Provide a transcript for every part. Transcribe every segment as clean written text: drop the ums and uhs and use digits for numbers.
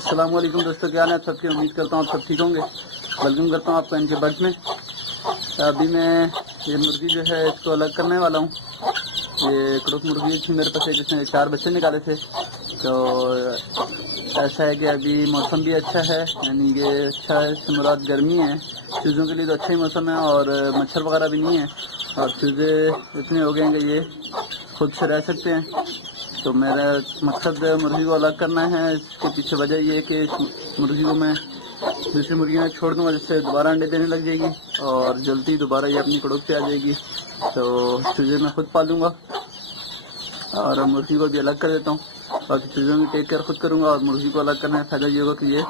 अस्सलाम वालेकुम दोस्तों, क्या हाल है सबकी। उम्मीद करता हूँ आप सब ठीक होंगे। वेलकम करता हूँ आपको इनके बर्ड में। अभी मैं ये मुर्गी जो है इसको अलग करने वाला हूँ। ये कड़क मुर्गी थी मेरे पास, जिसने 4 बच्चे निकाले थे। तो ऐसा है कि अभी मौसम भी अच्छा है, यानी कि अच्छा है, इससे मुराद गर्मी है। चूज़ों के लिए तो अच्छा ही मौसम है और मच्छर वगैरह भी नहीं है और चूज़े इतने हो गए हैं कि ये खुद से रह सकते हैं। तो मेरा मकसद मुर्गी को अलग करना है। इसके पीछे वजह ये है कि मुर्गी को मैं दूसरी मुर्गी में छोड़ दूँगा, जिससे दोबारा अंडे देने लग जाएगी और जल्दी दोबारा ये अपनी कड़ोक पे आ जाएगी। तो चूज़े मैं खुद पालूँगा और मुर्गी को भी अलग कर देता हूँ। बाकी चीज़ों की टेक केयर खुद करूँगा और मुर्गी को अलग करने का फ़ायदा ये होगा कि ये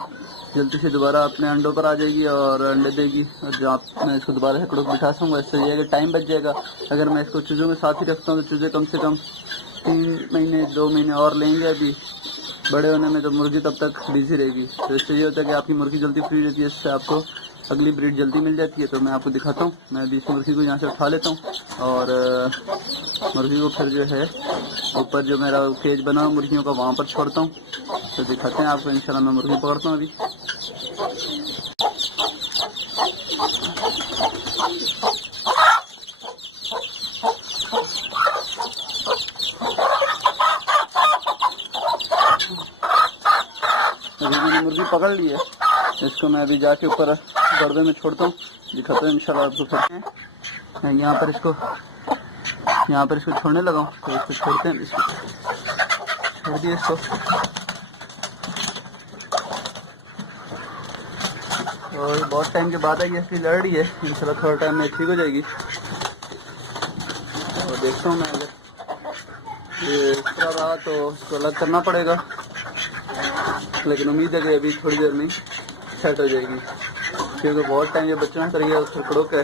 जल्दी से दोबारा अपने अंडों पर आ जाएगी और अंडे देगी। और जहाँ मैं इसको दोबारा से कड़ोक बिठा सकूँगा, इससे ये है कि टाइम बच जाएगा। अगर मैं इसको चूज़ों के साथ ही रखता हूँ तो चूज़े कम से कम 3 महीने 2 महीने और लेंगे अभी बड़े होने में, तो मुर्गी तब तक बिजी रहेगी। तो इससे ये होता है कि आपकी मुर्गी जल्दी फ्री रहती है, इससे आपको अगली ब्रीड जल्दी मिल जाती है। तो मैं आपको दिखाता हूँ। मैं अभी इस मुर्गी को यहाँ से उठा लेता हूँ और मुर्गी को फिर जो है ऊपर जो मेरा केज बना हुआ मुर्गियों का, वहाँ पर छोड़ता हूँ। तो दिखाते हैं आपको। इंशाल्लाह मैं मुर्गी पकड़ता हूँ अभी। अभी मैंने मुर्गी पकड़ ली है, इसको मैं अभी जाके ऊपर गड़बे में छोड़ता हूँ। दिखाते हैं इंशाल्लाह आपको। फिर यहाँ पर इसको छोड़ने लगा हूँ। तो इसको छोड़ते हैं, इसको छोड़ दिए इसको। और बहुत टाइम के बाद आई है, इसकी लड़ रही है। इंशाल्लाह थोड़ा टाइम में ठीक हो जाएगी। और देखता हूँ मैं, अगर ये इस तरह रहा तो इसको अलग करना पड़ेगा, लेकिन उम्मीद है कि अभी थोड़ी देर में सेट हो जाएगी, क्योंकि बहुत टाइम ये बच्चों में कर गया, उसको कड़ोक है,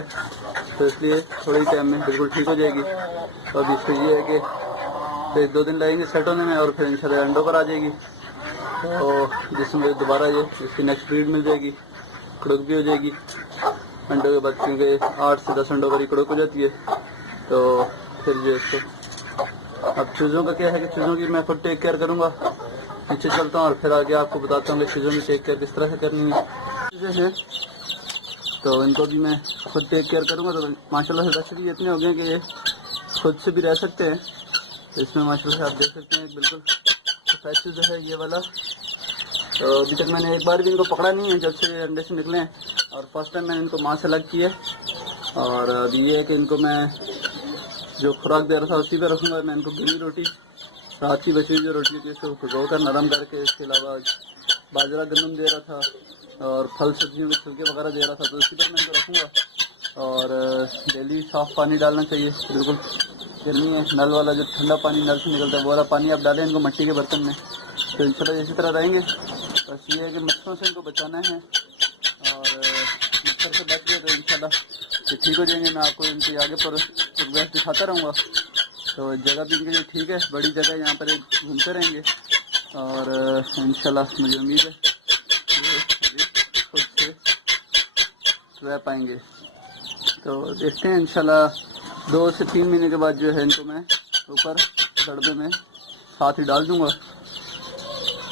तो इसलिए थोड़ी टाइम में बिल्कुल ठीक हो जाएगी। तो अभी इससे ये है कि फिर 2 दिन लगेंगे सेट होने में और फिर इंशाल्लाह अंडों पर आ जाएगी। तो जिसमें दोबारा ये इसकी नेक्स्ट ब्रीड मिल जाएगी, कड़ोक भी हो जाएगी अंडों के बाद, क्योंकि 8 से 10 अंडों पर ही कड़ोक हो जाती है। तो फिर जो इसको अब चूज़ों का क्या है कि चूज़ों की मैं खुद टेक केयर करूँगा। नीचे चलता हूँ और फिर आगे आपको बताता हूँ कि चीज़ों की टेक केयर किस तरह से करनी है। चीज़ें हैं तो इनको भी मैं खुद टेक केयर करूँगा। तो माशाल्लाह से बच्चे भी इतने हो गए कि ये खुद से भी रह सकते हैं। तो इसमें माशाल्लाह से आप देख सकते हैं बिल्कुल सफेद चूज़ा है ये वाला। तो अभी तक मैंने एक बार भी इनको पकड़ा नहीं है जब से ये अंडे से निकले हैं, और फर्स्ट टाइम मैंने इनको माँ से अलग किया। और अभी ये है कि इनको मैं जो खुराक दे रहा था उसी पर रखूँगा। मैं इनको गिनी रोटी, रात की बची हुई जो रोटी होती है उसको भिगो कर नरम करके, इसके अलावा बाजरा गंदम दे रहा था और फल सब्जियों के छिलके वगैरह दे रहा था, तो इसी पर मैं इनको रखूँगा। और डेली साफ़ पानी डालना चाहिए। बिल्कुल गर्मी है, नल वाला जो ठंडा पानी नल से निकलता है वो वाला पानी आप डालें इनको मट्टी के बर्तन में, तो इंशाल्लाह इसी तरह रहेंगे। बस ये है कि मच्छरों से इनको बचाना है और मच्छर से बच गए तो इंशाल्लाह ये ठीक हो जाएंगे। मैं आपको इनके आगे पर प्रोग्रेस दिखाता रहूँगा। तो जगह भी इनके लिए ठीक है, बड़ी जगह, यहाँ पर एक घूमते रहेंगे और इंशाल्लाह मुझे उम्मीद है ये खुद से रह पाएंगे। तो देखते हैं इंशाल्लाह 2 से 3 महीने के बाद जो है इनको मैं ऊपर गड़बे में साथ ही डाल दूँगा।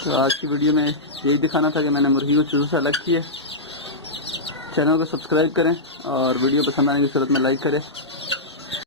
तो आज की वीडियो में यही दिखाना था कि मैंने मुर्गी को चूज़ों से अलग किया। चैनल को सब्सक्राइब करें और वीडियो पसंद आने की सूरत में लाइक करें।